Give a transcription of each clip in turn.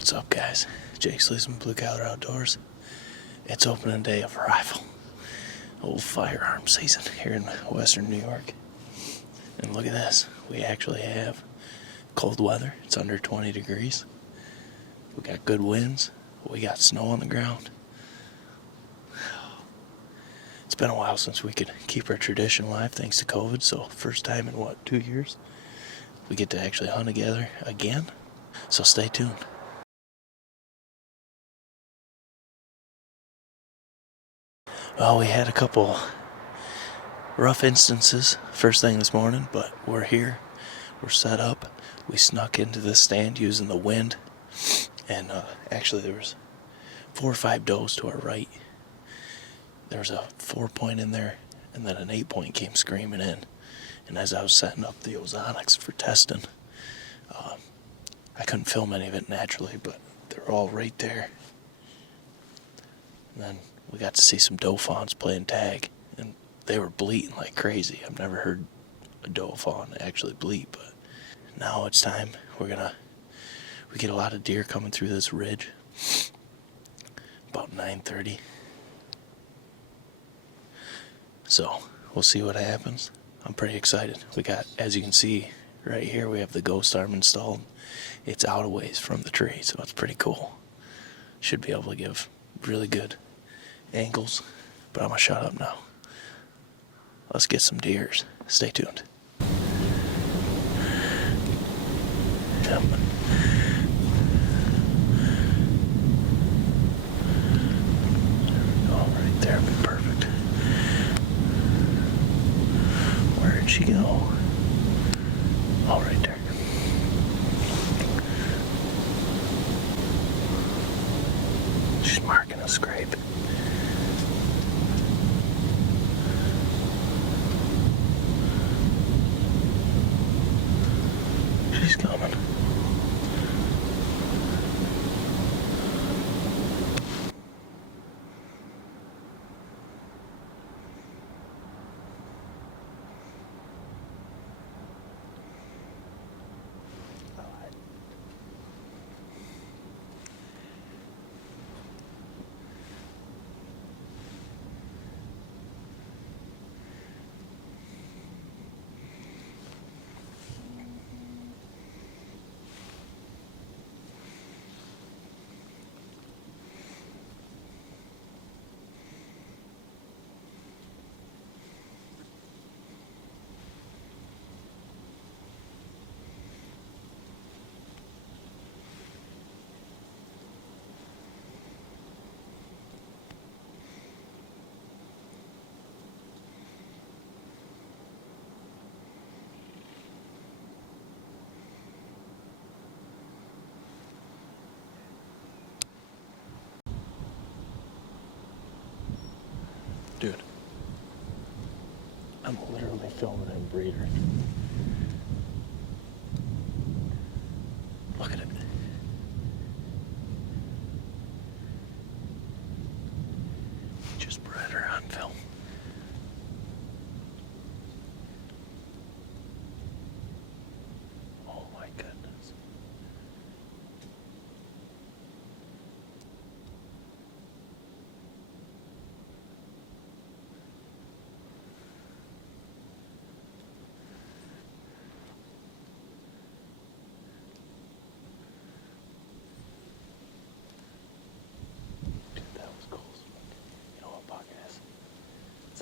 What's up, guys? Jake SLEASMAN, Blue Collar Outdoors. It's opening day of rifle, old firearm season here in western New York. And look at this, we actually have cold weather. It's under 20 degrees. We got good winds. We got snow on the ground. It's been a while since we could keep our tradition alive thanks to COVID, so first time in 2 years we get to actually hunt together again. So stay tuned. Well, we had a couple rough instances first thing this morning, but we're here. We're set up. We snuck into this stand using the wind, and actually there was 4 or 5 does to our right. There was a 4-point in there, and then an 8-point came screaming in. And as I was setting up the ozonics for testing, I couldn't film any of it naturally, but they're all right there. And then we got to see some doe fawns playing tag, and they were bleating like crazy. I've never heard a doe fawn actually bleat, but now it's time. We get a lot of deer coming through this ridge about 9:30. So we'll see what happens. I'm pretty excited. We got, as you can see right here, we have the ghost arm installed. It's out a ways from the tree, so it's pretty cool. Should be able to give really good angles, but I'm gonna shut up now. Let's get some deers. Stay tuned. Yep. Oh, right there would be perfect. Where'd she go? Oh, right there. She's marking a scrape. She's coming. Dude, I'm literally filming a breeder. Look at it. Just bred her on film. Oh my goodness.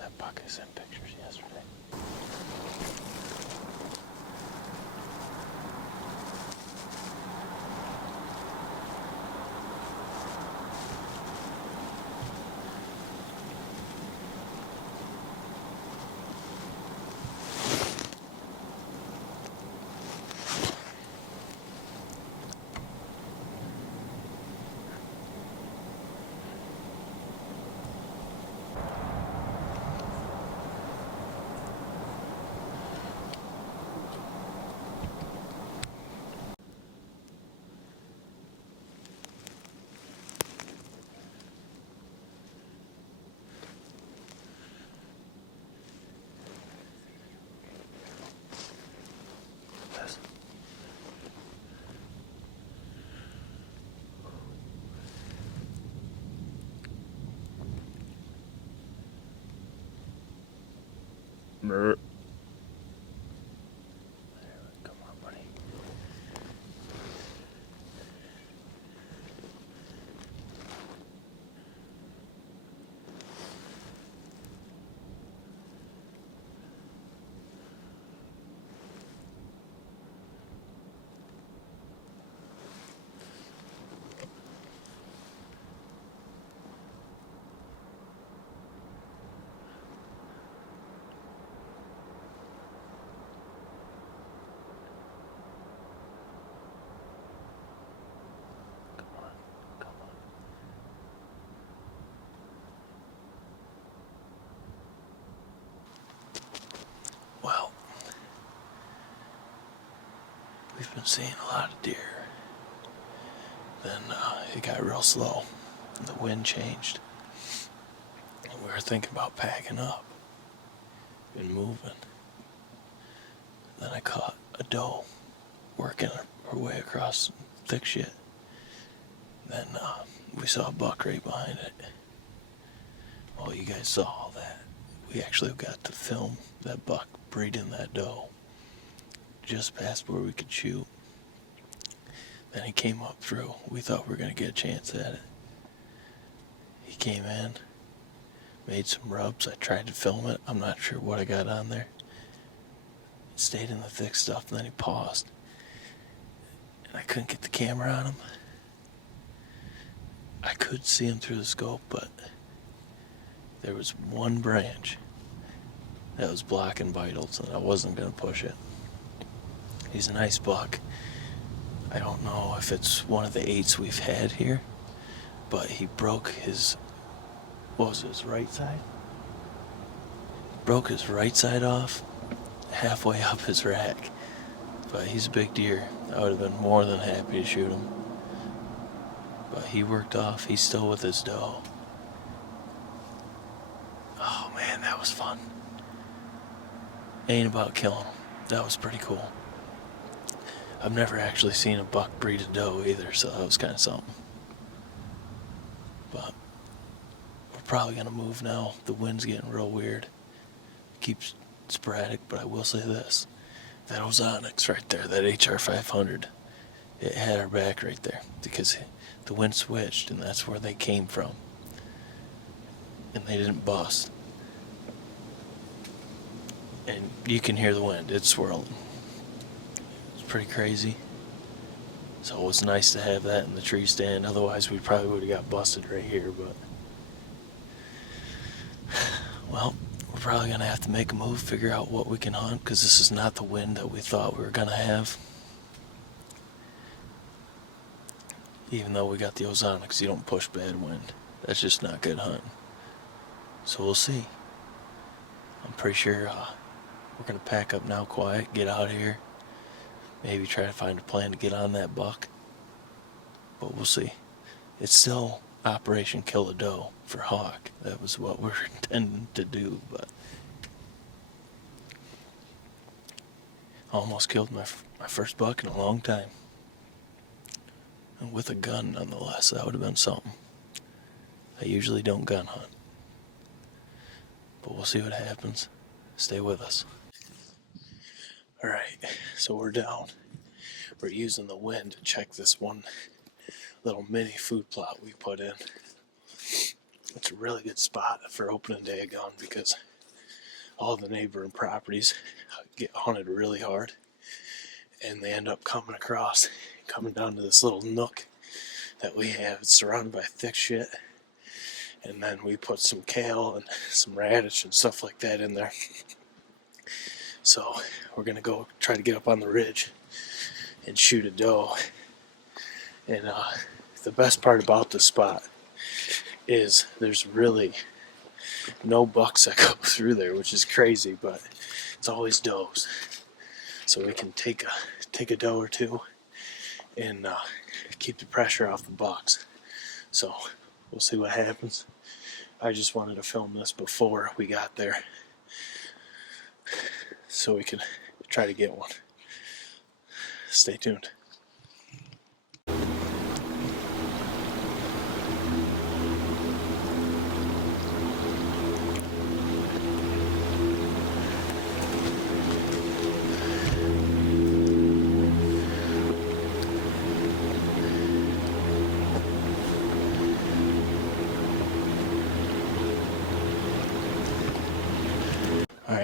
That buck I sent pictures yesterday. Come on, buddy. Well, we've been seeing a lot of deer. Then it got real slow. And the wind changed. And we were thinking about packing up and moving. Then I caught a doe working her way across thick shit. Then we saw a buck right behind it. Well, you guys saw all that. We actually got to film that buck breeding that doe just past where we could shoot. Then he came up through. We thought we were going to get a chance at it. He came in, made some rubs. I tried to film it. I'm not sure what I got on there. It stayed in the thick stuff, and then he paused. And I couldn't get the camera on him. I could see him through the scope, but there was one branch that was blocking vitals, and I wasn't going to push it. He's a nice buck. I don't know if it's one of the 8s we've had here, but he broke his, what was it, his right side? Broke his right side off halfway up his rack. But he's a big deer. I would have been more than happy to shoot him. But he worked off. He's still with his doe. Oh man, that was fun. Ain't about killing him. That was pretty cool. I've never actually seen a buck breed a doe either, so that was kind of something. But we're probably going to move now. The wind's getting real weird. It keeps sporadic, but I will say this. That Ozonics right there, that HR 500, it had our back right there because the wind switched, and that's where they came from. And they didn't bust. And you can hear the wind. It's swirling. Pretty crazy. So it was nice to have that in the tree stand. Otherwise we probably would have got busted right here, but well, we're probably gonna have to make a move, figure out what we can hunt, because this is not the wind that we thought we were gonna have. Even though we got the Ozonics, you don't push bad wind. That's just not good hunting. So we'll see. I'm pretty sure we're gonna pack up now quiet, get out of here. Maybe try to find a plan to get on that buck. But we'll see. It's still Operation Kill a Doe for Hawk. That was what we were intending to do, but almost killed my first buck in a long time. And with a gun, nonetheless. That would have been something. I usually don't gun hunt. But we'll see what happens. Stay with us. Alright, so we're down. We're using the wind to check this one little mini food plot we put in. It's a really good spot for opening day of gun because all the neighboring properties get hunted really hard, and they end up coming down to this little nook that we have. It's surrounded by thick shit, and then we put some kale and some radish and stuff like that in there. So we're gonna go try to get up on the ridge and shoot a doe. And the best part about this spot is there's really no bucks that go through there, which is crazy, but it's always does. So we can take a doe or two and keep the pressure off the bucks. So we'll see what happens. I just wanted to film this before we got there so we can try to get one. Stay tuned.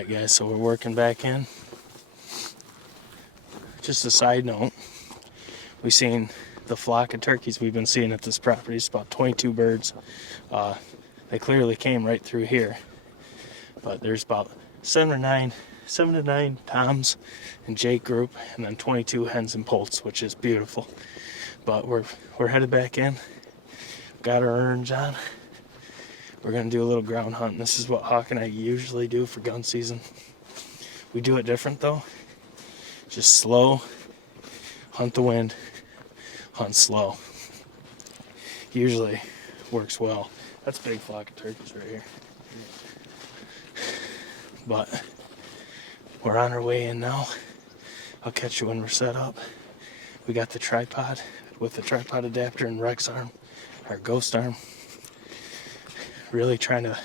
Alright guys, so we're working back in. Just a side note, we've seen the flock of turkeys we've been seeing at this property. It's about 22 birds. They clearly came right through here, but there's about 7 to 9 toms and Jake group, and then 22 hens and poults, which is beautiful. But we're headed back in. Got our orange on. We're gonna do a little ground hunt. This is what Hawk and I usually do for gun season. We do it different though. Just slow, hunt the wind, hunt slow. Usually works well. That's a big flock of turkeys right here. But we're on our way in now. I'll catch you when we're set up. We got the tripod with the tripod adapter and Rex arm, our ghost arm. Really trying to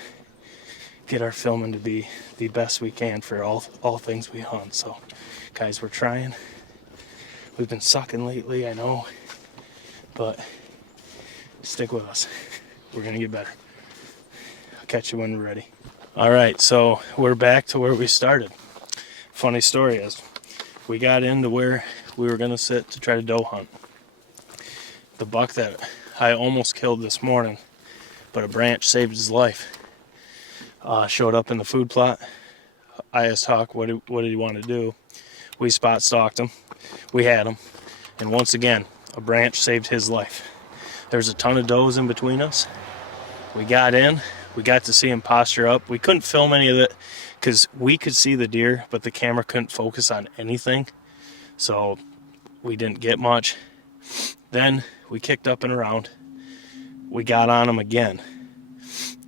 get our filming to be the best we can for all things we hunt. So guys, we're trying. We've been sucking lately, I know, but stick with us. We're gonna get better. I'll catch you when we're ready. All right, so we're back to where we started. Funny story is, we got into where we were gonna sit to try to doe hunt. The buck that I almost killed this morning, but a branch saved his life, showed up in the food plot. I asked Hawk what did he want to do. We spot stalked him. We had him, and once again, a branch saved his life. There's a ton of does in between us. We got in. We got to see him posture up. We couldn't film any of it because we could see the deer, but the camera couldn't focus on anything, so we didn't get much. Then we kicked up and around. We got on him again,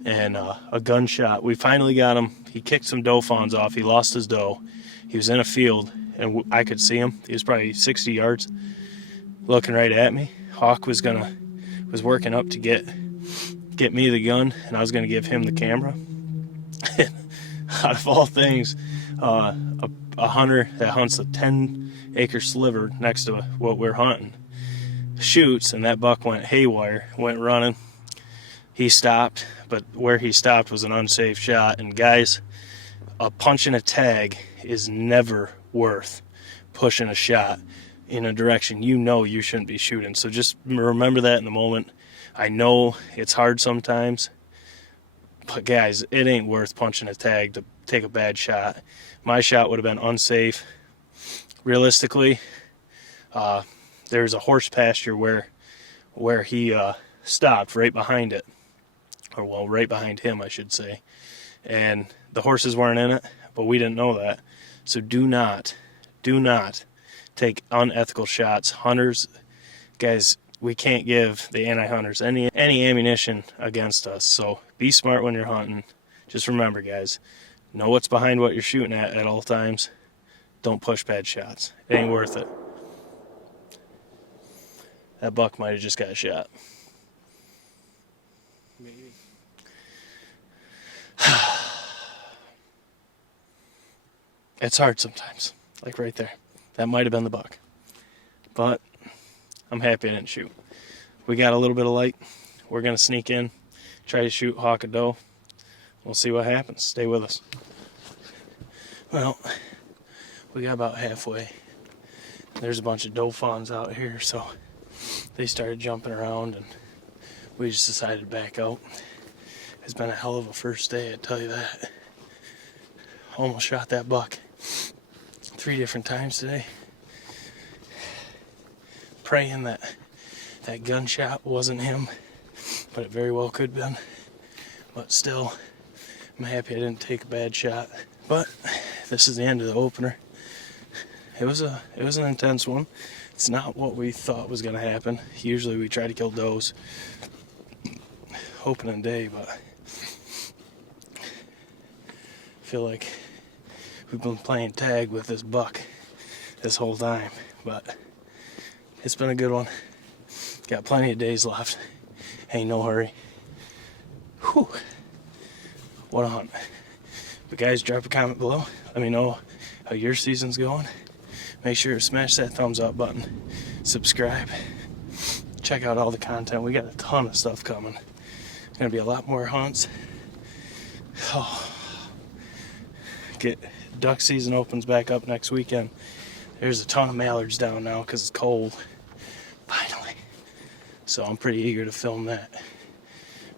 and a gunshot. We finally got him. He kicked some doe fawns off. He lost his doe. He was in a field, and I could see him. He was probably 60 yards, looking right at me. Hawk was working up to get me the gun, and I was gonna give him the camera. Out of all things, a hunter that hunts a 10-acre sliver next to what we're hunting shoots, and that buck went haywire, went running. He stopped, but where he stopped was an unsafe shot. And guys, a punch and a tag is never worth pushing a shot in a direction you know you shouldn't be shooting. So just remember that in the moment. I know it's hard sometimes, but guys, it ain't worth punching a tag to take a bad shot. My shot would have been unsafe. Realistically, there's a horse pasture where he stopped right behind it, or well, right behind him, I should say. And the horses weren't in it, but we didn't know that. So do not take unethical shots. Hunters, guys, we can't give the anti-hunters any ammunition against us. So be smart when you're hunting. Just remember, guys, know what's behind what you're shooting at all times. Don't push bad shots. It ain't worth it. That buck might have just got shot. Maybe. It's hard sometimes. Like right there. That might have been the buck. But I'm happy I didn't shoot. We got a little bit of light. We're going to sneak in, try to shoot hawk a doe. We'll see what happens. Stay with us. Well, we got about halfway. There's a bunch of doe fawns out here, so they started jumping around, and we just decided to back out. It's been a hell of a first day, I tell you that. Almost shot that buck 3 different times today. Praying that that gunshot wasn't him, but it very well could have been. But still, I'm happy I didn't take a bad shot. But this is the end of the opener. It was an intense one. It's not what we thought was going to happen. Usually we try to kill does opening day, but I feel like we've been playing tag with this buck this whole time. But it's been a good one. Got plenty of days left. Ain't no hurry. Whew. What a hunt. But guys, drop a comment below. Let me know how your season's going. Make sure to smash that thumbs up button. Subscribe. Check out all the content. We got a ton of stuff coming. There's going to be a lot more hunts. Oh. duck season opens back up next weekend. There's a ton of mallards down now because it's cold. Finally. So I'm pretty eager to film that.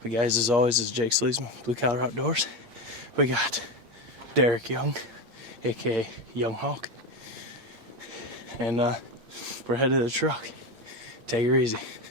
But guys, as always, this is Jake SLEASMAN, Blue Collar Outdoors. We got Derek Young, aka Young Hawk. And we're headed to the truck. Take her easy.